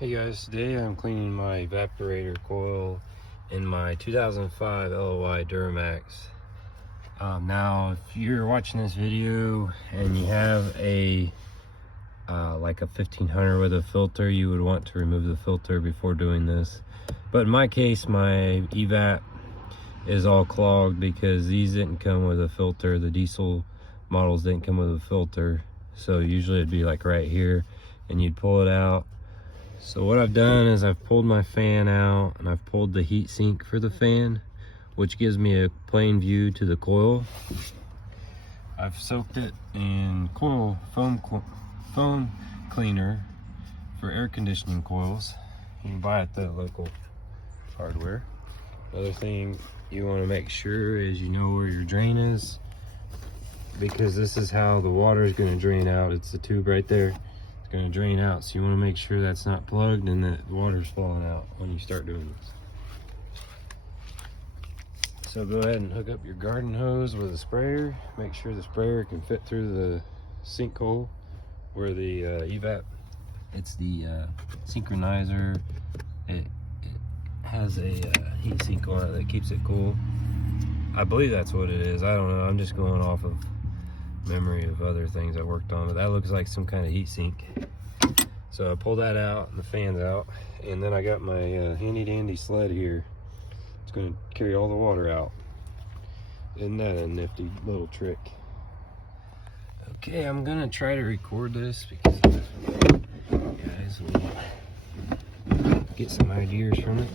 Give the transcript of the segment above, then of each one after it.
Hey guys, today I'm cleaning my evaporator coil in my 2005 LLY Duramax. Now, if you're watching this video and you have a like a 1500 with a filter, you would want to remove the filter before doing this. But in my case, my evap is all clogged because these didn't come with a filter. The diesel models didn't come with a filter, so usually it'd be like right here, and you'd pull it out. So what I've done is I've pulled my fan out and I've pulled the heat sink for the fan, which gives me a plain view to the coil. I've soaked it in coil foam cleaner for air conditioning coils. You can buy it at the local hardware. Another thing you want to make sure is you know where your drain is, because this is how the water is going to drain out. It's the tube right there. Going to drain out, so you want to make sure that's not plugged and that the water's falling out when you start doing this. So go ahead and hook up your garden hose with a sprayer. Make sure the sprayer can fit through the sinkhole where the evap, it's the synchronizer. It has a heat sink on it that keeps it cool. I believe that's what it is. I don't know, I'm just going off of memory of other things I worked on, but that looks like some kind of heat sink. So I pull that out and the fan's out, and then I got my handy dandy sled here. It's going to carry all the water out. Isn't that a nifty little trick? Okay, I'm gonna try to record this because you guys will get some ideas from it.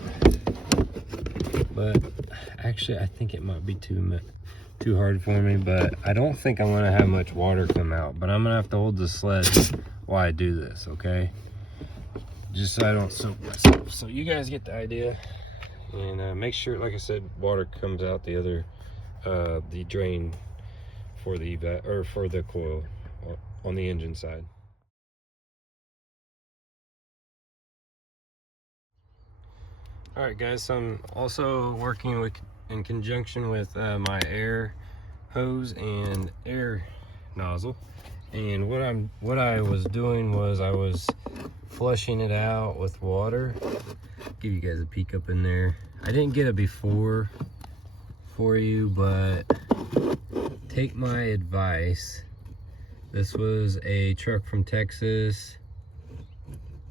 But actually, I think it might be too hard for me, but I don't think I'm gonna have much water come out, but I'm gonna have to hold the sled while I do this, okay? Just so I don't soak myself. So you guys get the idea, and make sure, like I said, water comes out the other the drain for the evap, or for the coil on the engine side. All right guys, so I'm also working in conjunction with my air hose and air nozzle, and what I was doing was I was flushing it out with water. Give you guys a peek up in there. I didn't get it before for you, but take my advice. This was a truck from Texas.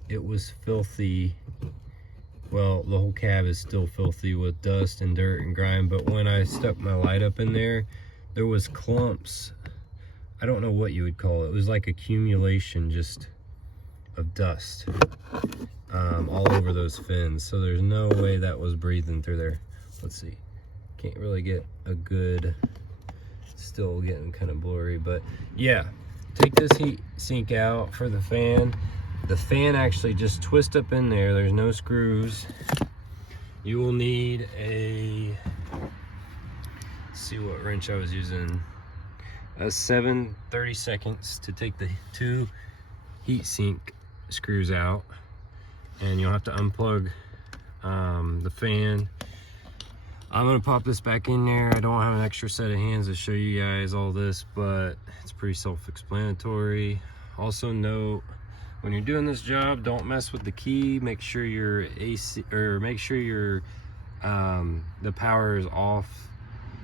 It was filthy. Well, the whole cab is still filthy with dust and dirt and grime, but when I stuck my light up in there, there was clumps. I don't know what you would call it. It was like accumulation just of dust all over those fins. So there's no way that was breathing through there. Let's see. Can't really get a good, still getting kind of blurry, but yeah. Take this heat sink out for the fan. The fan actually just twists up in there. There's no screws. You will need a, let's see what wrench I was using, a 7/32 to take the two heat sink screws out, and you'll have to unplug the fan. I'm gonna pop this back in there. I don't have an extra set of hands to show you guys all this, but it's pretty self-explanatory. Also note, when you're doing this job, don't mess with the key. Make sure your AC, or make sure your the power is off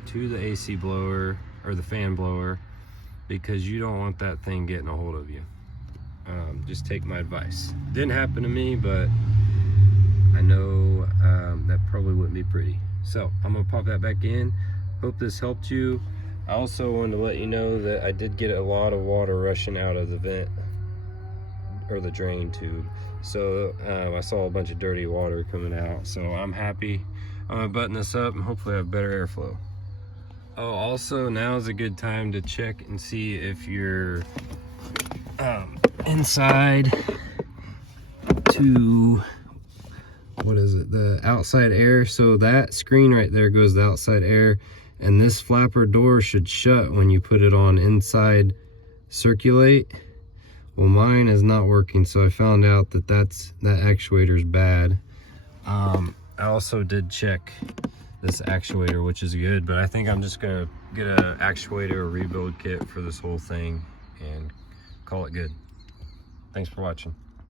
to the AC blower or the fan blower, because you don't want that thing getting a hold of you. Just take my advice. Didn't happen to me, but I know that probably wouldn't be pretty. So I'm gonna pop that back in. Hope this helped you. I also wanted to let you know that I did get a lot of water rushing out of the vent, or the drain tube. So I saw a bunch of dirty water coming out, so I'm happy. I'm gonna button this up and hopefully have better airflow. Oh, also now is a good time to check and see if you're inside to, what is it, the outside air. So that screen right there goes the outside air, and this flapper door should shut when you put it on inside circulate. Well, mine is not working, so I found out that that actuator is bad. I also did check this actuator, which is good, but I think I'm just gonna get an actuator rebuild kit for this whole thing and call it good. Thanks for watching.